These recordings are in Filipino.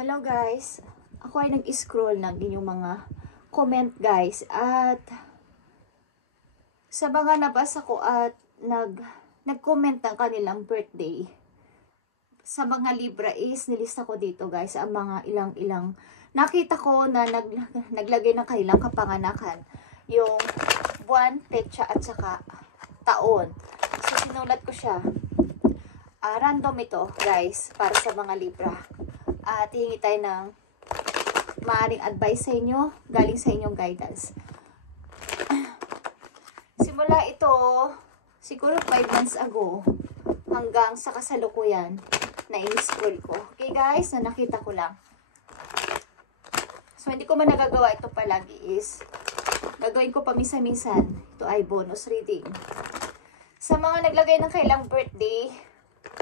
Hello guys, ako ay nag-scroll ng inyong mga comment guys at sa mga nabasa ko at nag-comment ng kanilang birthday. Sa mga Libra is nilista ko dito guys ang mga ilang nakita ko na naglagay ng kanilang kapanganakan, yung buwan, petsa at saka taon. So sinulat ko siya. Random ito guys para sa mga Libra. At hihingi tayo ng maaaring advice sa inyo, galing sa inyong guidance. Simula ito, siguro 5 months ago, hanggang sa kasalukuyan na in-scroll ko. Okay guys, na nakita ko lang. So, hindi ko man nagagawa ito palagi is, gagawin ko paminsan-minsan. Ito ay bonus reading. Sa mga naglagay ng kailang birthday,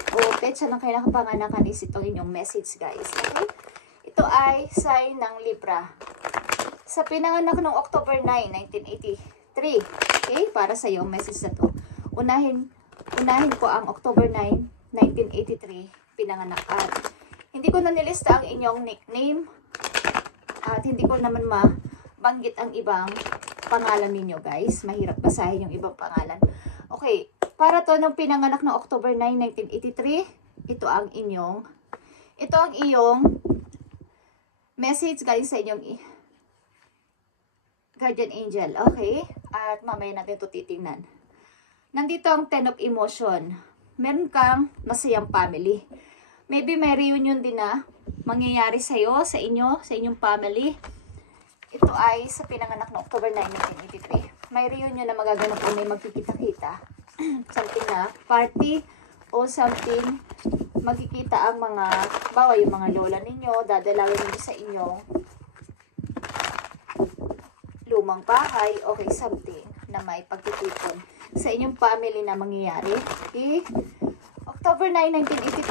o petsa ng kailang kapanganakan is itong inyong message guys. Okay? Ito ay sign ng Libra. Sa pinanganak ng October 9, 1983. Okay? Para sa iyo ang message na to. Unahin ko ang October 9, 1983 pinanganak. At hindi ko na nilista ang inyong nickname. At hindi ko naman mabanggit ang ibang pangalan ninyo guys. Mahirap basahin yung ibang pangalan. Okay. Para to nung pinanganak ng October 9, 1983, ito ang iyong message galing sa inyong guardian angel. Okay? At mamaya natin ito titingnan. Nandito ang 10 of emotion. Meron kang masayang family. Maybe may reunion din na mangyayari sa'yo, sa inyong family. Ito ay sa pinanganak ng October 9, 1983. May reunion na magaganap o may magkikita-kita. Something na party o something magkikita ang mga bawa yung mga lola ninyo, dadalawin ninyo sa inyong lumang bahay, okay, something na may pagtitipon sa inyong family na mangyayari. Okay? October 9,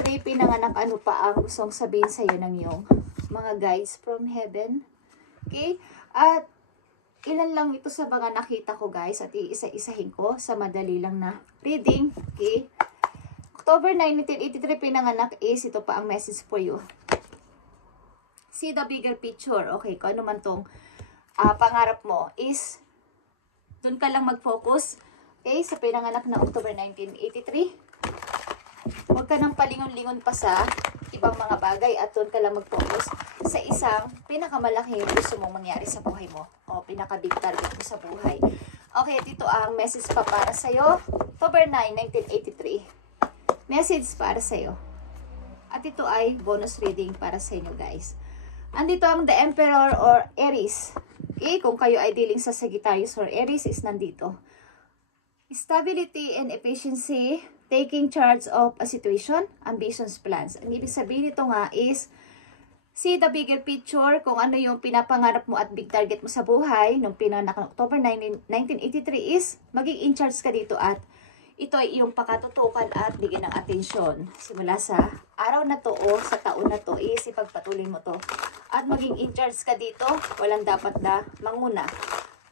1983 pinanganak. Ano pa ang gustong sabihin sa iyo ng iyong mga guides from heaven? Okay? At ilan lang ito sa mga nakita ko guys at iisa-isahin ko sa madali lang na reading. Okay? October 9, 1983 pinanganak is ito pa ang message for you. See the bigger picture. Okay, kung ano man tong pangarap mo is dun ka lang mag-focus. Okay, sa pinanganak na October 1983. Huwag ka nang palingon-lingon pa sa ibang mga bagay at doon ka lang mag-focus sa isang pinakamalaking gusto mong mangyari sa buhay mo o pinaka-big target mo sa buhay. Okay, dito ang message pa para sa'yo. October 9, 1983. Message para sa'yo. At ito ay bonus reading para sa inyo guys. Andito ang The Emperor or Aries. Okay, kung kayo ay dealing sa Sagittarius or Aries is nandito. Stability and efficiency, taking charge of a situation, ambitions, plans. Ang ibig sabihin nito nga is, see the bigger picture, kung ano yung pinapangarap mo at big target mo sa buhay, nung pinanganak ng October 9, 1983 is, maging in charge ka dito at ito ay iyong pakatutukan at bigyan ng atensyon. Simula sa araw na to o sa taon na to, is ipagpatuloy mo to. At maging in charge ka dito, walang dapat na manguna.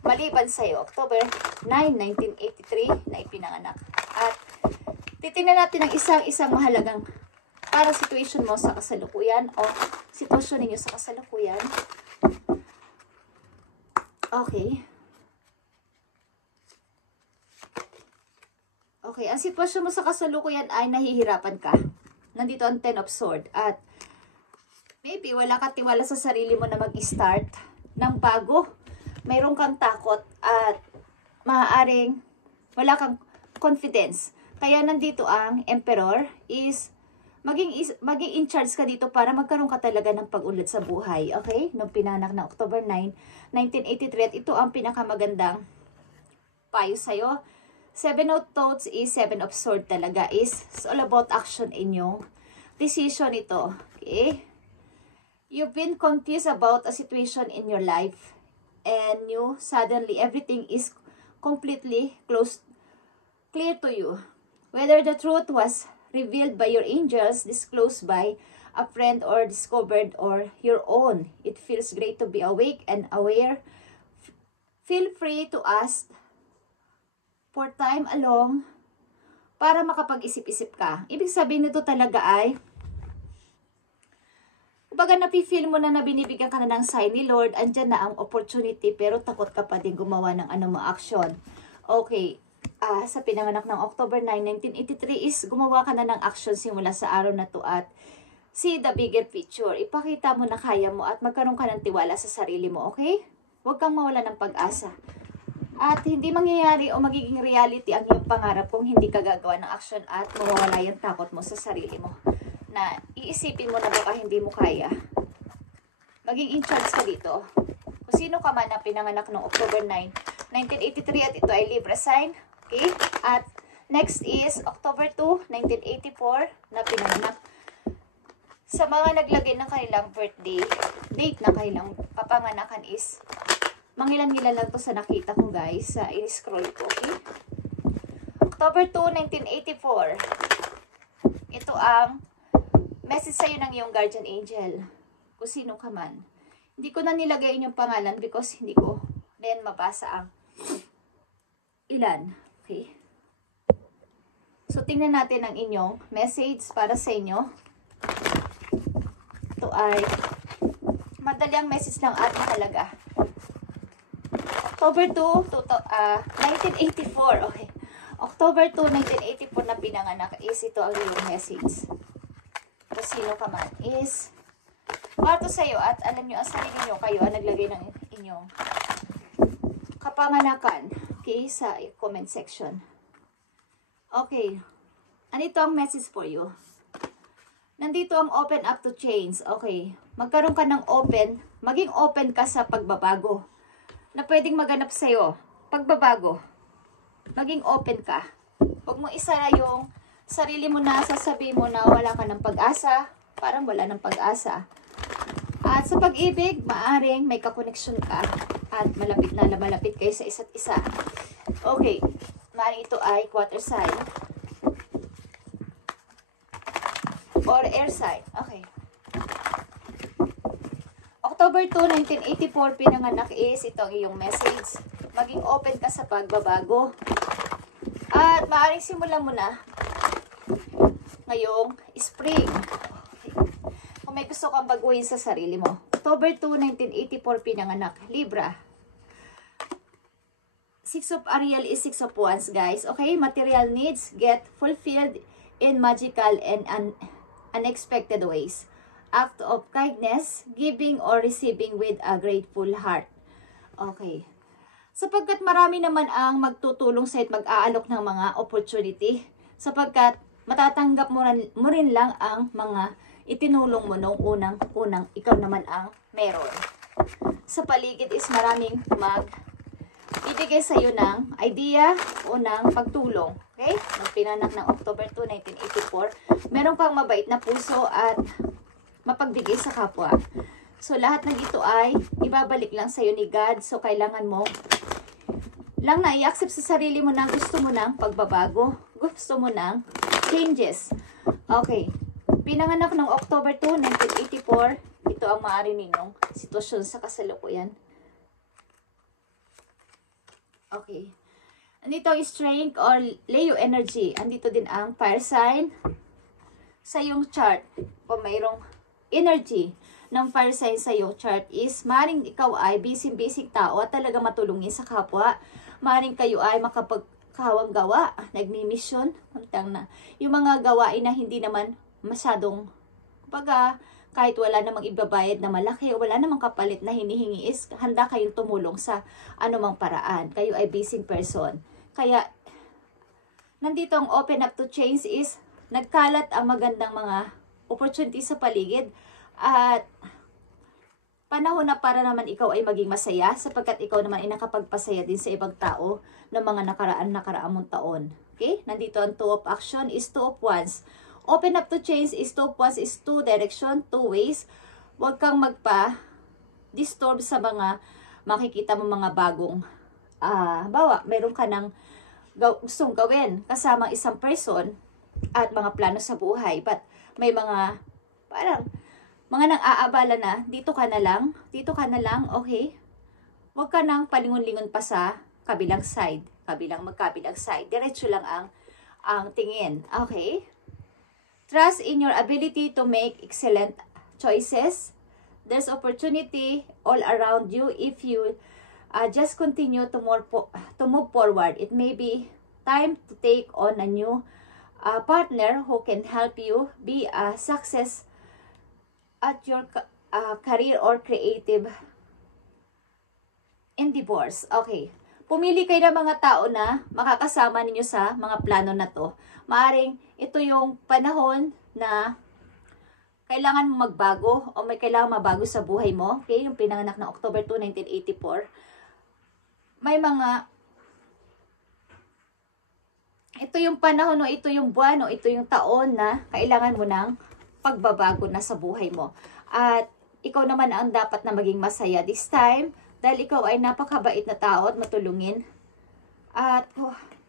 Maliban sa'yo, October 9, 1983 na ipinanganak. At titingnan natin ang isang mahalagang para situation mo sa kasalukuyan o sitwasyon ninyo sa kasalukuyan. Okay. Okay, ang sitwasyon mo sa kasalukuyan ay nahihirapan ka. Nandito ang 10 of Swords. At maybe wala ka tiwala sa sarili mo na mag-start ng bago. Mayroon kang takot at maaaring wala kang confidence. Kaya nandito ang Emperor is maging in charge ka dito para magkaroon ka talaga ng pag-unlad sa buhay. Okay? Nung pinanak na October 9, 1983 at ito ang pinakamagandang payo sa'yo. 7 of Thoughts is 7 of Swords talaga is it's all about action in yung decision ito. Okay? You've been confused about a situation in your life and you suddenly everything is completely clear to you. Whether the truth was revealed by your angels, disclosed by a friend, or discovered or your own, it feels great to be awake and aware. Feel free to ask for time along para makapag-isip-isip ka. Ibig sabihin nito talaga ay Kumbaga napi-feel mo na binibigyan ka na ng sign ni Lord, andyan na ang opportunity, pero takot ka pa din gumawa ng anumang action. Okay, sa pinanganak ng October 9, 1983 is gumawa ka na ng action simula sa araw na to at see the bigger picture. Ipakita mo na kaya mo at magkaroon ka ng tiwala sa sarili mo, okay? Huwag kang mawala ng pag-asa. At hindi mangyayari o magiging reality ang iyong pangarap kung hindi ka gagawa ng action at mawawala yung takot mo sa sarili mo. Na iisipin mo na baka hindi mo kaya. Maging in charge ka dito. Kung sino ka man na pinanganak noong October 9, 1983 at ito ay Libra sign. Okay? At next is October 2, 1984 na pinanganak. Sa mga naglagay ng kanilang birthday, date na kanilang papanganakan is mangilan-ngilan lang to sa nakita ko guys. In-scroll ko, okay? October 2, 1984. Ito ang message sa'yo ng iyong guardian angel. Kung sino ka man. Hindi ko na nilagay yung pangalan because hindi ko then mabasa ang ilan. Okay? So, tingnan natin ang inyong message para sa inyo. Ito ay madali ang message lang at mahalaga. October 2, 1984. Okay. October 2, 1984 na pinanganak is ito ang iyong message. Kung sino ka man is para to sa'yo at alam nyo ang sarili nyo, kayo ang naglagay ng inyong kapanganakan. Okay, sa comment section. Okay. Anito ang message for you? Nandito ang open up to change. Okay. Magkaroon ka ng open, maging open ka sa pagbabago na pwedeng maganap sa'yo. Pagbabago. Maging open ka. Huwag mo isara yung sarili mo na sasabihin mo na wala ka ng pag-asa. Parang wala ng pag-asa. At sa pag-ibig, maaring may kakoneksyon ka. At malapit na malapit kayo sa isa't isa. Okay. Maaring ito ay water sign. Or air sign. Okay. October 2, 1984, pinanganak is ito ang iyong message. Maging open ka sa pagbabago. At maaaring simulan mo na ngayong spring. Okay. Kung may gusto kang baguhin sa sarili mo. October 2, 1984, pinanganak. Libra. 6 of Ariel is 6 of Wands, guys. Okay, material needs get fulfilled in magical and unexpected ways. Act of kindness, giving or receiving with a grateful heart. Okay. Sapagkat marami naman ang magtutulong sa mag-aalok ng mga opportunity. Sapagkat matatanggap mo rin lang ang mga itinulong mo noong unang ikaw naman ang meron. Sa paligid is maraming ibigay sa iyo ng idea o ng pagtulong. Okay? Nung pinanak ng October 2, 1984, meron kang mabait na puso at mapagbigay sa kapwa. So, lahat ng ito ay ibabalik lang sa iyo ni God. So, kailangan mo lang na i-accept sa sarili mo na gusto mo ng pagbabago. Gusto mo ng changes. Okay. Pinanganak ng October 2, 1984. Ito ang maaari ninyong sitwasyon sa kasalukuyan. Okay. Andito ang strength or Leo energy. Andito din ang fire sign sa iyong chart. Kung mayroong energy ng fire sign sa iyong chart is maring ikaw ay busy tao at talaga matulungin sa kapwa. Maring kayo ay makapagkawang gawa, nagmi-mission, yung mga gawain na hindi naman masyadong, kumbaga, kahit wala namang ibabayad na malaki o wala namang kapalit na hinihingi is handa kayong tumulong sa anumang paraan. Kayo ay busy person. Kaya, nandito ang open up to change is nagkalat ang magandang mga opportunities sa paligid at panahon na para naman ikaw ay maging masaya sapagkat ikaw naman ay nakapagpasaya din sa ibang tao ng mga nakaraan mong taon. Okay? Nandito ang 2 of action is 2 of wands. Open up to change is 2 of wands is 2 direction, 2 ways. Huwag kang magpa-disturb sa mga makikita mo mga bagong bawa, meron ka ng gustong gawin kasama isang person at mga plano sa buhay. But may mga parang mga nang-aabala na, dito ka na lang, okay? Huwag ka nang palingon-lingon pa sa kabilang side, magkabilang side. Diretso lang ang tingin, okay? Trust in your ability to make excellent choices. There's opportunity all around you if you just continue to move forward. It may be time to take on a new partner who can help you be a success at your career or creative endeavors. Okay. Pumili kayo ng mga tao na makakasama ninyo sa mga plano na to. Maaring ito yung panahon na kailangan mo magbago o may kailangan mabago sa buhay mo. Okay, yung pinanganak na October 2, 1984. May mga, ito yung panahon o ito yung buwan o ito yung taon na kailangan mo ng pagbabago na sa buhay mo. At ikaw naman ang dapat na maging masaya this time dahil ikaw ay napakabait na tao at matulungin. At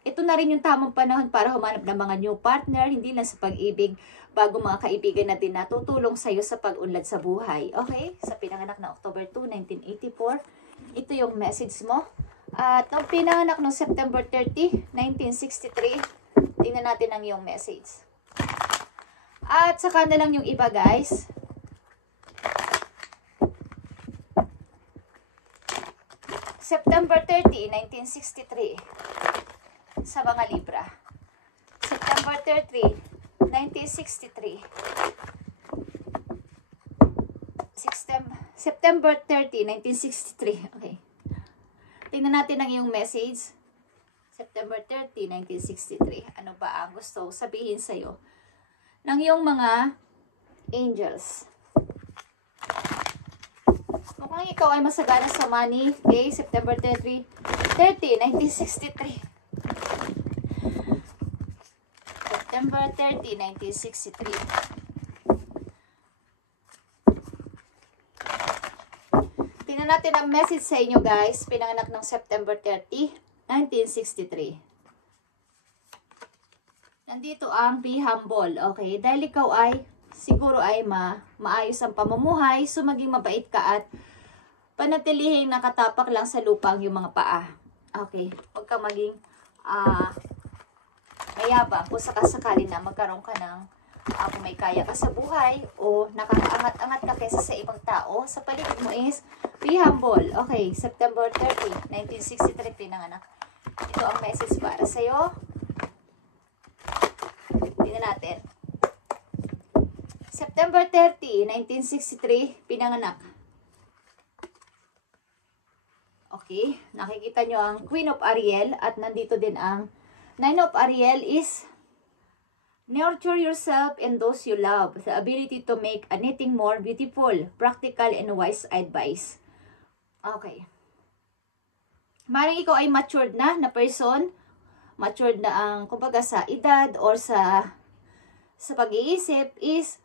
ito na rin yung tamang panahon para humanap ng mga new partner, hindi lang sa pag-ibig, bago mga kaibigan na din na tutulong sa iyo sa pag-unlad sa buhay. Okay? Sa pinanganak na October 2, 1984, ito yung message mo. At nung pinanganak noong September 30, 1963, tingnan natin ang iyong message. At saka na lang yung iba, guys. September 30, 1963, sa mga Libra. September 30, 1963. September 30, 1963. Okay. Tingnan natin ang iyong message. September 30, 1963. Ano ba ang gusto sabihin sa'yo ng iyong mga angels? Mukhang ikaw ay masagana sa money. Okay, September 30, 1963. September 30, 1963. Tingnan natin ang message sa inyo, guys. Pinanganak ng September 30, 1963. Nandito ang be humble. Okay, dahil ikaw ay siguro ay maayos ang pamumuhay, so maging mabait ka at panatilihin nakatapak lang sa lupa yung mga paa. Okay, huwag ka maging mayabang kung sakasakali na magkaroon ka ng kung may kaya ka sa buhay o nakakaangat-angat ka kaysa sa ibang tao. Sa paligid mo is be humble. Okay, September 30, 1963 pinanganak. Ito ang message para sa'yo. Tingnan natin. September 30, 1963 pinanganak. Okay, nakikita nyo ang Queen of Ariel at nandito din ang Nine of Ariel is nurture yourself and those you love. The ability to make anything more beautiful, practical, and wise advice. Okay. Maring ikaw ay matured na person. Matured na ang, kumbaga, sa edad or sa pag-iisip is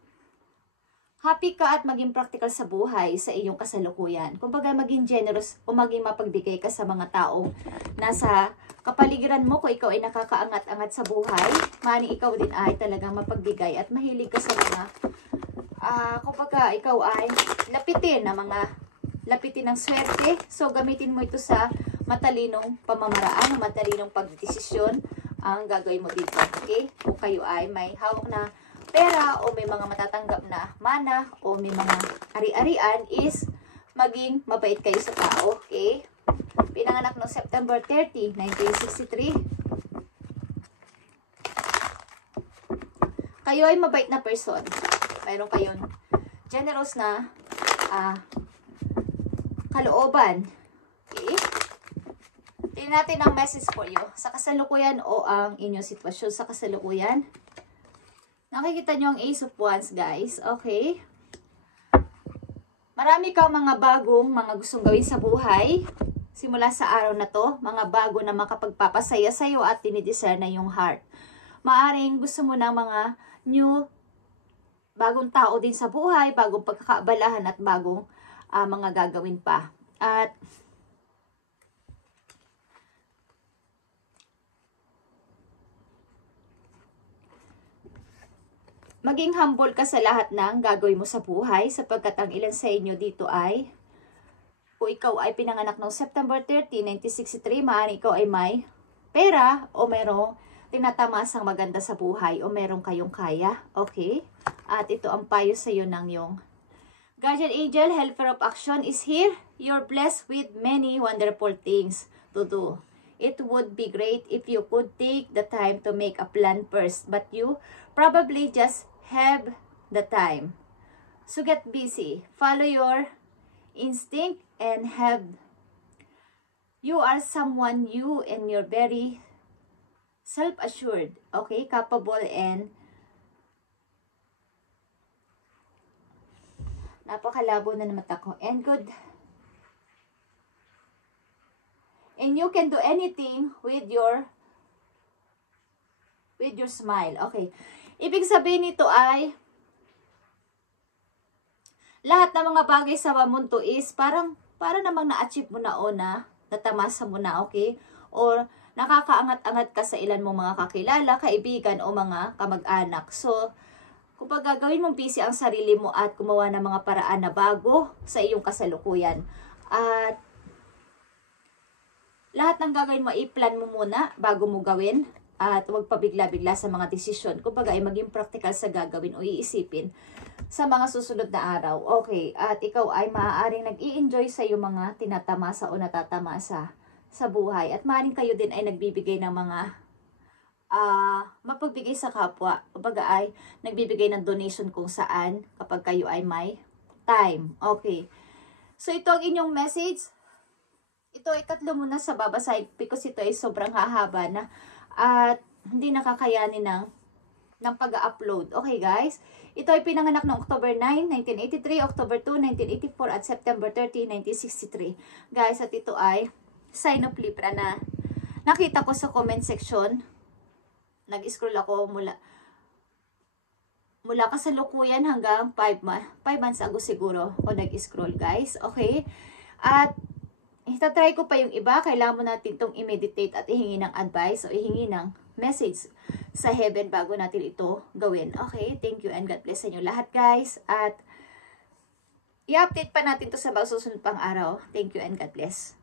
happy ka at maging practical sa buhay sa iyong kasalukuyan. Kumbaga, maging generous o maging mapagbigay ka sa mga taong nasa kapaligiran mo. Kung ikaw ay nakakaangat-angat sa buhay, maaaring ikaw din ay talagang mapagbigay at mahilig ka sa mga, kumbaga, ikaw ay lapitin ng swerte. So, gamitin mo ito sa matalinong pamamaraan, matalinong pagdesisyon ang gagawin mo dito. Okay? Kung kayo ay may hawak na pera o may mga matatanggap na mana o may mga ari-arian is maging mabait kayo sa tao. Okay? Pinanganak noong September 30, 1963. Kayo ay mabait na person. Mayroon kayong generous na kalooban. Okay? Tingnan natin ang message for you sa kasalukuyan o ang inyong sitwasyon sa kasalukuyan. Nakikita nyo ang Ace of Wands, guys. Okay? Marami kang mga bagong mga gustong gawin sa buhay. Simula sa araw na to, mga bago na makapagpapasaya sa'yo at dinidesire na yung heart. Maaring gusto mo ng mga new, bagong tao din sa buhay, bagong pagkakaabalahan at bagong mga gagawin pa. At maging humble ka sa lahat ng gagawin mo sa buhay sapagkat ang ilan sa inyo dito ay, kung ikaw ay pinanganak noong September 30, 1963, maaaring ikaw ay may pera o merong tinatamasang maganda sa buhay o merong kayong kaya. Okay? At ito ang payo sa iyo ng iyong Guardian angel, helper of action is here. You're blessed with many wonderful things to do. It would be great if you could take the time to make a plan first, but you probably just have the time. So get busy. Follow your instinct and you are someone new and you're very self-assured, okay, capable and napakalabo na ng mata ko, and good. And you can do anything with your smile. Okay. Ibig sabihin nito ay lahat ng mga bagay sa mundo is para namang na-achieve mo na o natamasa mo na, okay? Or nakakaangat-angat ka sa ilan mong mga kakilala, kaibigan o mga kamag-anak. So, kung gagawin mong busy ang sarili mo at gumawa ng mga paraan na bago sa iyong kasalukuyan. At lahat ng gagawin mo, i-plan mo muna bago mo gawin. At huwag pabigla-bigla sa mga desisyon. Kung ay maging practical sa gagawin o iisipin sa mga susunod na araw. Okay, at ikaw ay maaaring nag-i-enjoy sa iyong mga tinatamasa o natatamasa sa buhay. At maaaring kayo din ay nagbibigay ng mga mapagbigay sa kapwa. Kumbaga ay nagbibigay ng donation kung saan kapag kayo ay may time. Okay. So ito ang inyong message. Ito ay 3 muna sa babasahin because ito ay sobrang hahaba na at hindi nakakayanin ng pag-upload. Okay guys. Ito ay pinanganak noong October 9, 1983, October 2, 1984 at September 30, 1963. Guys, at ito ay sign of Libra na nakita ko sa comment section. Nag-scroll ako mula kasalukuyan hanggang 5 months ago siguro ako nag-scroll guys. Okay? At itatry ko pa yung iba. Kailangan mo natin itong i-meditate at ihingi ng advice o ihingi ng message sa heaven bago natin ito gawin. Okay? Thank you and God bless sa inyo lahat guys. At i-update pa natin to sa susunod pang araw. Thank you and God bless.